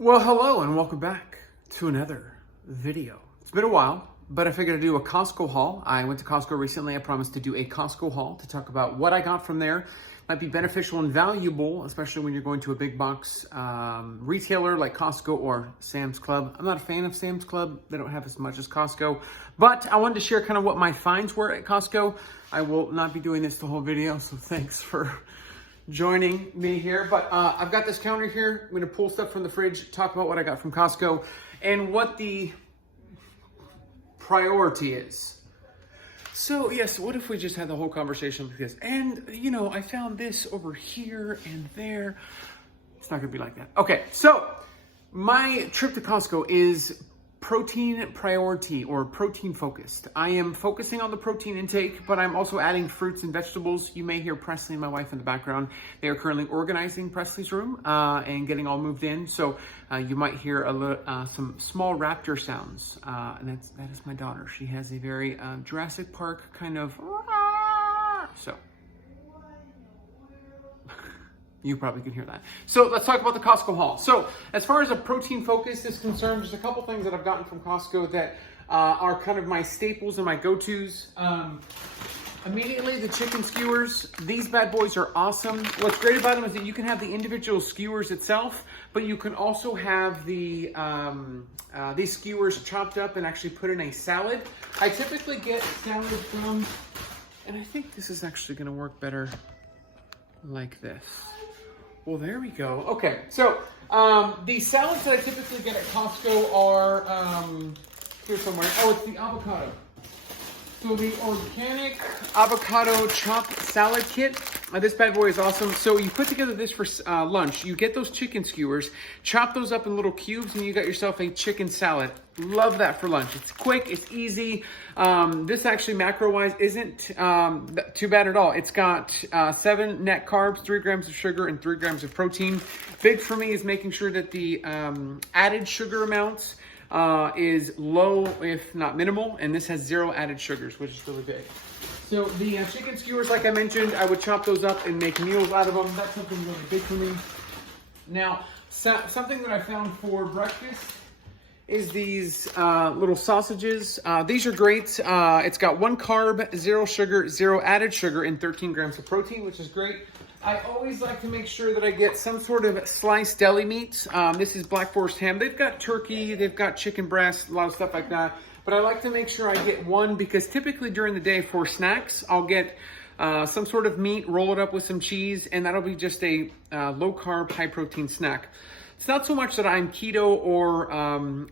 Well, hello and welcome back to another video. It's been a while, but I figured I'd do a Costco haul. I went to Costco recently. I promised to do a Costco haul to talk about what I got from there. Might be beneficial and valuable, especially when you're going to a big box retailer like Costco or Sam's Club. I'm not a fan of Sam's Club. They don't have as much as Costco, but I wanted to share kind of what my finds were at Costco. I will not be doing this the whole video, so thanks for joining me here. But I've got this counter here. I'm gonna pull stuff from the fridge, talk about what I got from Costco and what the priority is. So yes, what if we just had the whole conversation like this? And you know, I found this over here and there. It's not gonna be like that. Okay, so my trip to Costco is protein priority or protein focused. I am focusing on the protein intake, but I'm also adding fruits and vegetables. You may hear Presley and my wife in the background. They are currently organizing Presley's room and getting all moved in. So you might hear some small raptor sounds. And that is my daughter. She has a very Jurassic Park kind of, so. You probably can hear that. So let's talk about the Costco haul. So as far as a protein focus is concerned, there's a couple things that I've gotten from Costco that are kind of my staples and my go-tos. Immediately, the chicken skewers. These bad boys are awesome. What's great about them is that you can have the individual skewers itself, but you can also have the these skewers chopped up and actually put in a salad. I typically get salad from, and I think this is actually going to work better like this. Well, there we go. Okay, so the salads that I typically get at Costco are here somewhere. Oh, it's the avocado. So the organic avocado chopped salad kit. This bad boy is awesome. So you put together this for lunch. You get those chicken skewers, chop those up in little cubes, and you got yourself a chicken salad. Love that for lunch. It's quick, it's easy. This actually macro-wise isn't too bad at all. It's got 7 net carbs, 3 grams of sugar, and 3 grams of protein. Big for me is making sure that the added sugar amounts is low, if not minimal, and this has 0 added sugars, which is really big. So the chicken skewers, like I mentioned, I would chop those up and make meals out of them. That's something really big for me. Now, something that I found for breakfast is these little sausages. These are great. It's got 1 carb, 0 sugar, 0 added sugar, and 13 grams of protein, which is great. I always like to make sure that I get some sort of sliced deli meat. This is Black Forest ham. They've got turkey, they've got chicken breast, a lot of stuff like that. But I like to make sure I get one because typically during the day for snacks, I'll get some sort of meat, roll it up with some cheese, and that'll be just a low carb, high protein snack. It's not so much that I'm keto or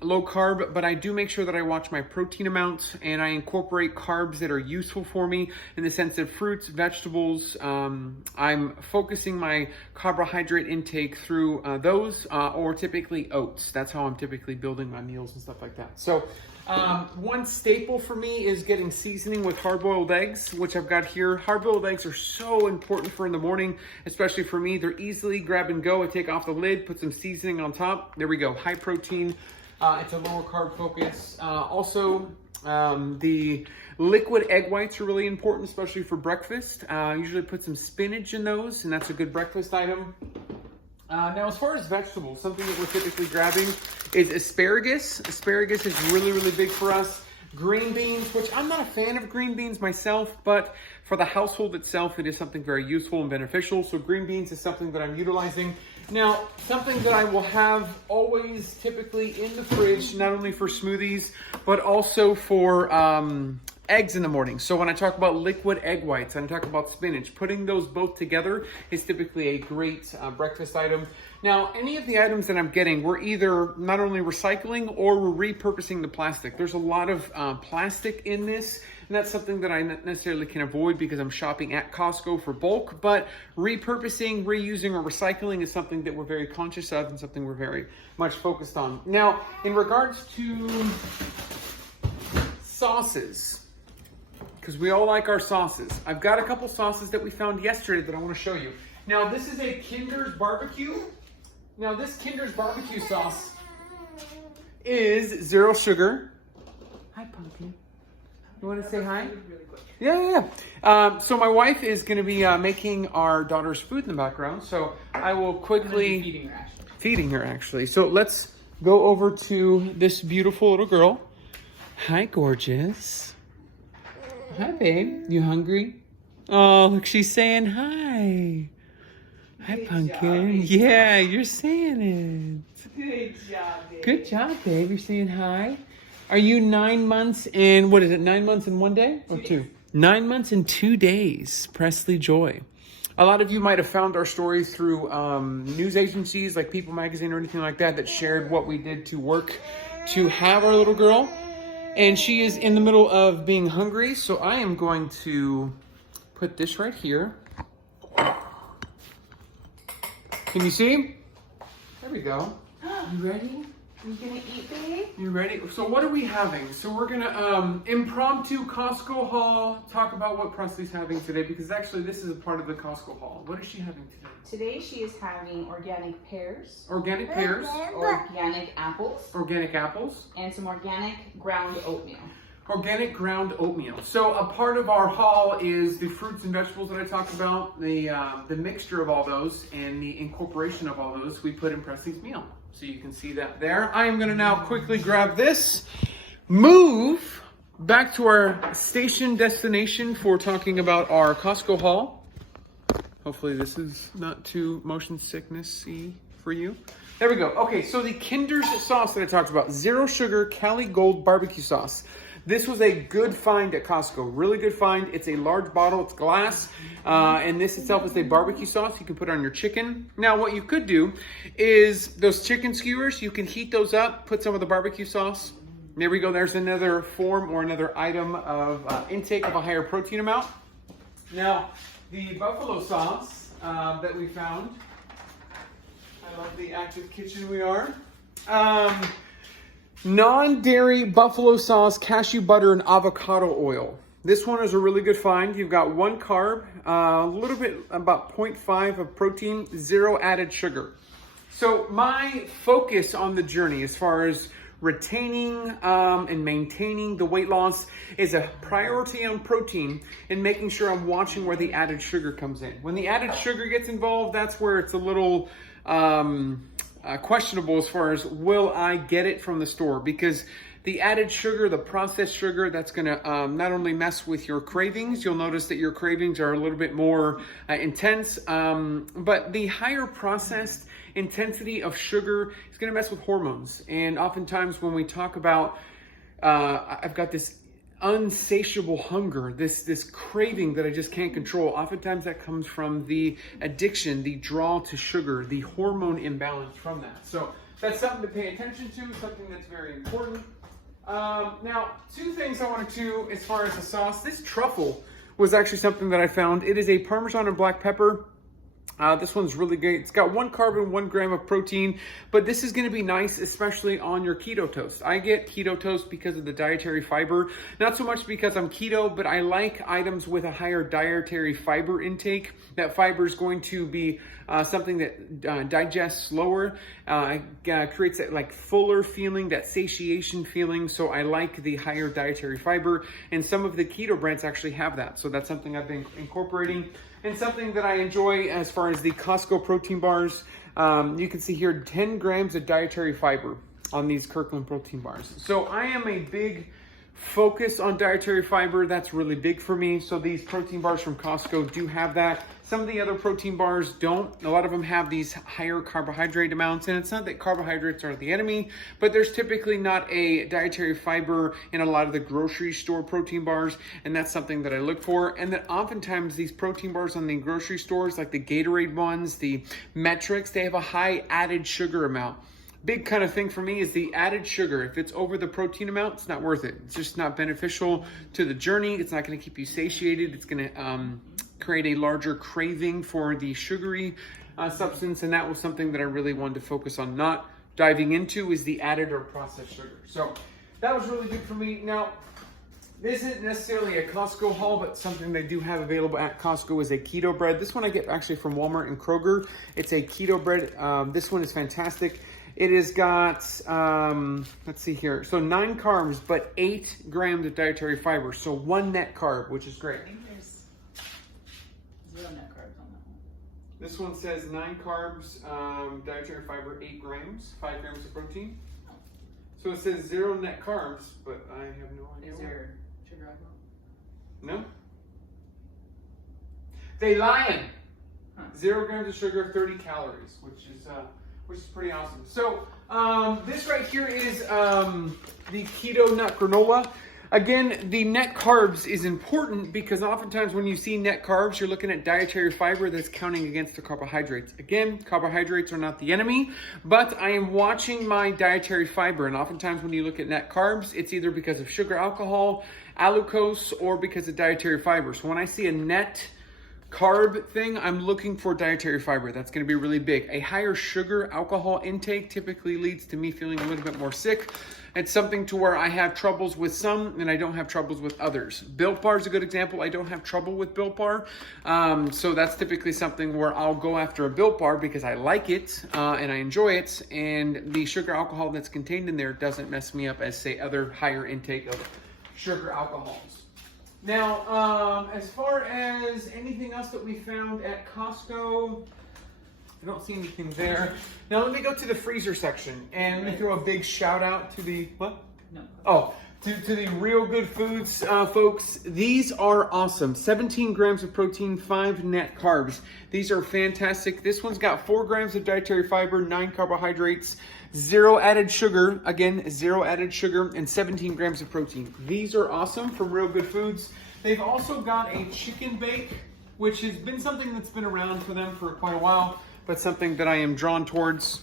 low carb, but I do make sure that I watch my protein amounts and I incorporate carbs that are useful for me in the sense of fruits, vegetables. I'm focusing my carbohydrate intake through those or typically oats. That's how I'm typically building my meals and stuff like that. So one staple for me is getting seasoning with hard-boiled eggs, which I've got here. Hard-boiled eggs are so important for in the morning, especially for me. They're easily grab and go. I take off the lid, put some seasoning on top. There we go, high protein. It's a lower carb focus. Also, the liquid egg whites are really important, especially for breakfast. Usually put some spinach in those, and that's a good breakfast item. Now, as far as vegetables, something that we're typically grabbing is asparagus. Asparagus is really, really big for us. Green beans, which I'm not a fan of green beans myself, but for the household itself, it is something very useful and beneficial. So green beans is something that I'm utilizing. Now, something that I will have always typically in the fridge, not only for smoothies, but also for eggs in the morning. So when I talk about liquid egg whites, and I talk about spinach, putting those both together is typically a great breakfast item. Now, any of the items that I'm getting, we're either not only recycling or we're repurposing the plastic. There's a lot of plastic in this, and that's something that I not necessarily can avoid because I'm shopping at Costco for bulk, but repurposing, reusing, or recycling is something that we're very conscious of and something we're very much focused on. Now, in regards to sauces, because we all like our sauces. I've got a couple sauces that we found yesterday that I want to show you. Now, this is a Kinder's Barbecue. Now, this Kinder's Barbecue sauce is 0 sugar. Hi, Pumpkin. You want to say hi? Yeah. So my wife is going to be making our daughter's food in the background. So I will quickly... feeding her actually. So let's go over to this beautiful little girl. Hi, gorgeous. Hi, babe. You hungry? Oh, look, she's saying hi. Hi, Good Pumpkin. job. Yeah, you're saying it. Good job, baby. Good job, babe. You're saying hi. Are you 9 months and, what is it, 9 months and 1 day? Or 2? 9 months and 2 days. Presley Joy. A lot of you might have found our stories through news agencies like People Magazine or anything like that shared what we did to work to have our little girl. And she is in the middle of being hungry, so I am going to put this right here. Can you see? There we go. You ready? You gonna eat, babe? You ready? So what are we having? So we're gonna impromptu Costco haul, talk about what Presley's having today, because actually this is a part of the Costco haul. What is she having today? Today she is having organic pears, Organic pears, organic apples, organic apples, and some organic ground oatmeal. organic ground oatmeal. So a part of our haul is the fruits and vegetables that I talked about, the mixture of all those and the incorporation of all those we put in Presley's meal. So you can see that there. I am gonna now quickly grab this, move back to our station destination for talking about our Costco haul. Hopefully this is not too motion sickness-y for you. There we go. Okay, so the Kinder's sauce that I talked about, 0 sugar Cali Gold barbecue sauce. This was a good find at Costco, really good find. It's a large bottle, it's glass, and this itself is a barbecue sauce you can put on your chicken. Now what you could do is those chicken skewers, you can heat those up, put some of the barbecue sauce. There we go, there's another form or another item of intake of a higher protein amount. Now, the buffalo sauce that we found, I love the active kitchen we are. Non-dairy buffalo sauce, cashew butter, and avocado oil. This one is a really good find. You've got 1 carb, a little bit, about 0.5 of protein, 0 added sugar. So my focus on the journey as far as retaining and maintaining the weight loss is a priority on protein and making sure I'm watching where the added sugar comes in. When the added sugar gets involved, that's where it's a little questionable as far as will I get it from the store, because the added sugar, the processed sugar, that's gonna not only mess with your cravings, you'll notice that your cravings are a little bit more intense, but the higher processed intensity of sugar is gonna mess with hormones. And oftentimes when we talk about, I've got this unsatiable hunger, this craving that I just can't control. Oftentimes that comes from the addiction, the draw to sugar, the hormone imbalance from that. So that's something to pay attention to, something that's very important. Now, 2 things I wanted to, as far as the sauce, this truffle was actually something that I found. It is a Parmesan and black pepper. This one's really good. It's got 1 carb and 1 gram of protein, but this is going to be nice, especially on your keto toast. I get keto toast because of the dietary fiber, not so much because I'm keto, but I like items with a higher dietary fiber intake. That fiber is going to be something that digests slower, creates that like fuller feeling, that satiation feeling. So I like the higher dietary fiber, and some of the keto brands actually have that. So that's something I've been incorporating. And something that I enjoy as far as the Costco protein bars, you can see here 10 grams of dietary fiber on these Kirkland protein bars. So I am a big focus on dietary fiber. That's really big for me. So these protein bars from Costco do have that. Some of the other protein bars don't. A lot of them have these higher carbohydrate amounts, and it's not that carbohydrates are the enemy, but there's typically not a dietary fiber in a lot of the grocery store protein bars, and that's something that I look for. And then oftentimes these protein bars on the grocery stores, like the Gatorade ones, the Metrics, they have a high added sugar amount. Big kind of thing for me is the added sugar. If it's over the protein amount, it's not worth it. It's just not beneficial to the journey. It's not going to keep you satiated. It's going to create a larger craving for the sugary substance, and that was something that I really wanted to focus on not diving into, is the added or processed sugar. So that was really good for me. Now, this isn't necessarily a Costco haul, but something they do have available at Costco is a keto bread. This one I get actually from Walmart and Kroger. It's a keto bread. This one is fantastic. It has got, let's see here, so 9 carbs, but 8 grams of dietary fiber. So 1 net carb, which is great. I think there's 0 net carbs on that one. This one says 9 carbs, dietary fiber 8 grams, 5 grams of protein. So it says 0 net carbs, but I have no idea. Is there sugar alcohol? No. They lying. Huh. 0 grams of sugar, 30 calories, which is pretty awesome. So this right here is the keto nut granola. Again, the net carbs is important because oftentimes when you see net carbs, you're looking at dietary fiber that's counting against the carbohydrates. Again, carbohydrates are not the enemy, but I am watching my dietary fiber. And oftentimes when you look at net carbs, it's either because of sugar alcohol, allulose, or because of dietary fiber. So when I see a net carb thing, I'm looking for dietary fiber. That's going to be really big. A higher sugar alcohol intake typically leads to me feeling a little bit more sick. It's something to where I have troubles with some and I don't have troubles with others. Built Bar is a good example. I don't have trouble with Built Bar. So that's typically something where I'll go after a Built Bar because I like it and I enjoy it. And the sugar alcohol that's contained in there doesn't mess me up as, say, other higher intake of sugar alcohols. Now, as far as anything else that we found at Costco, I don't see anything there. Now let me go to the freezer section and let me throw a big shout out to the, what? No. Oh, to the Real Good Foods folks. These are awesome. 17 grams of protein, 5 net carbs. These are fantastic. This one's got 4 grams of dietary fiber, 9 carbohydrates, 0 added sugar, again, 0 added sugar, and 17 grams of protein. These are awesome from Real Good Foods. They've also got a chicken bake, which has been something that's been around for them for quite a while, but something that I am drawn towards.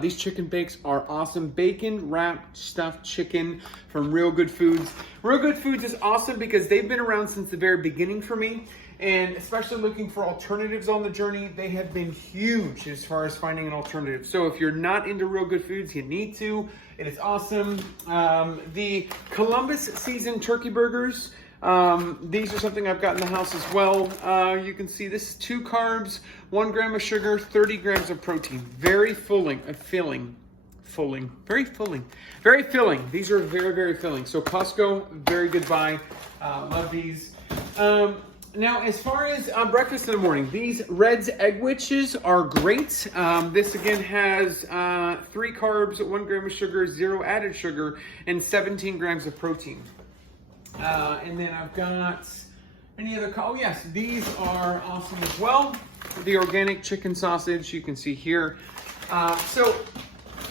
These chicken bakes are awesome. Bacon wrapped stuffed chicken from Real Good Foods. Real Good Foods is awesome because they've been around since the very beginning for me. And especially looking for alternatives on the journey, they have been huge as far as finding an alternative. So if you're not into Real Good Foods, you need to. It is awesome. The Columbus seasoned turkey burgers. These are something I've got in the house as well. You can see this is 2 carbs, 1 gram of sugar, 30 grams of protein. Very filling. Very filling. These are very, very filling. So Costco, very good buy. Love these. Now, as far as breakfast in the morning, these Red's Egg Witches are great. This again has 3 carbs, 1 gram of sugar, 0 added sugar, and 17 grams of protein. And then I've got any other, oh yes, these are awesome as well. The organic chicken sausage, you can see here. So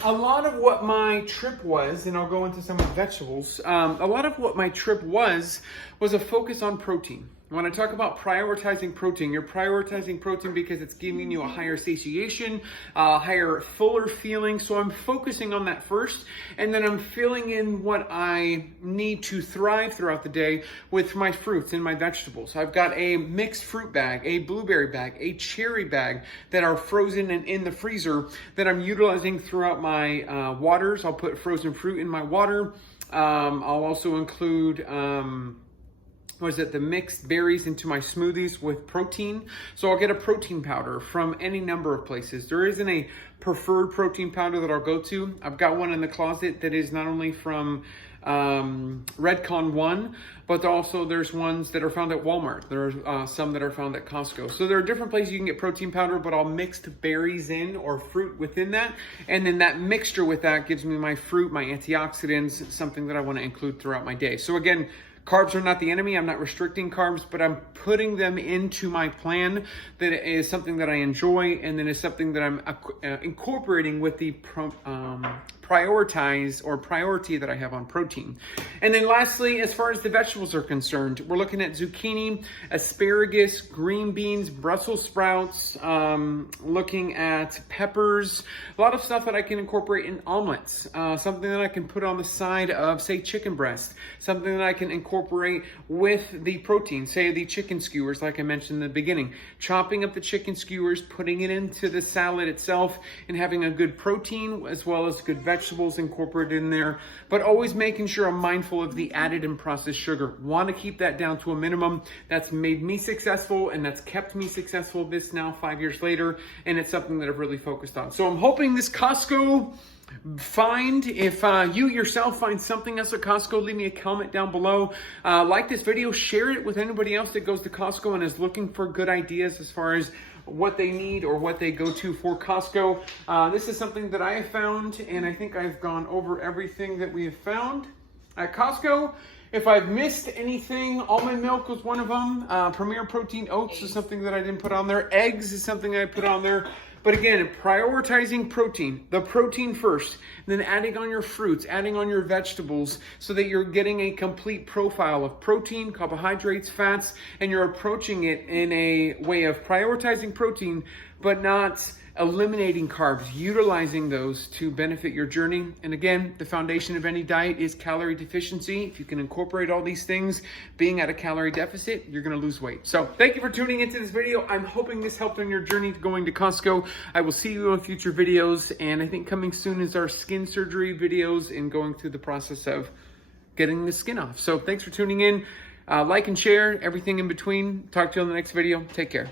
a lot of what my trip was, and I'll go into some of the vegetables, a lot of what my trip was a focus on protein. When I talk about prioritizing protein, you're prioritizing protein because it's giving you a higher satiation, higher, fuller feeling. So I'm focusing on that first, and then I'm filling in what I need to thrive throughout the day with my fruits and my vegetables. I've got a mixed fruit bag, a blueberry bag, a cherry bag that are frozen and in the freezer that I'm utilizing throughout my waters. I'll put frozen fruit in my water. I'll also include the mixed berries into my smoothies with protein. So I'll get a protein powder from any number of places. There isn't a preferred protein powder that I'll go to. I've got one in the closet that is not only from Redcon One, but also there's ones that are found at Walmart. There are some that are found at Costco. So there are different places you can get protein powder, but I'll mix berries in or fruit within that. And then that mixture with that gives me my fruit, my antioxidants, something that I want to include throughout my day. So again, carbs are not the enemy. I'm not restricting carbs, but I'm putting them into my plan that is something that I enjoy, and then is something that I'm incorporating with the priority that I have on protein. And then lastly, as far as the vegetables are concerned, we're looking at zucchini, asparagus, green beans, Brussels sprouts, looking at peppers, a lot of stuff that I can incorporate in omelets, something that I can put on the side of, say, chicken breast, something that I can incorporate with the protein, say the chicken skewers, like I mentioned in the beginning, chopping up the chicken skewers, putting it into the salad itself, and having a good protein as well as good vegetables incorporated in there, but always making sure I'm mindful of the added and processed sugar. Want to keep that down to a minimum. That's made me successful, and that's kept me successful this now 5 years later, and it's something that I've really focused on. So I'm hoping this Costco find, if you yourself find something else at Costco, leave me a comment down below. Like this video, share it with anybody else that goes to Costco and is looking for good ideas as far as what they need or what they go to for Costco. This is something that I have found, and I think I've gone over everything that we have found at Costco. If I've missed anything, almond milk was one of them. Premier Protein Oats is something that I didn't put on there. Eggs is something I put on there. But again, prioritizing protein, the protein first, then adding on your fruits, adding on your vegetables so that you're getting a complete profile of protein, carbohydrates, fats, and you're approaching it in a way of prioritizing protein, but not eliminating carbs, utilizing those to benefit your journey. And again, the foundation of any diet is calorie deficiency. If you can incorporate all these things, being at a calorie deficit, you're gonna lose weight. So thank you for tuning into this video. I'm hoping this helped on your journey to going to Costco. I will see you in future videos. And I think coming soon is our skin surgery videos and going through the process of getting the skin off. So thanks for tuning in. Like and share, everything in between. Talk to you on the next video. Take care.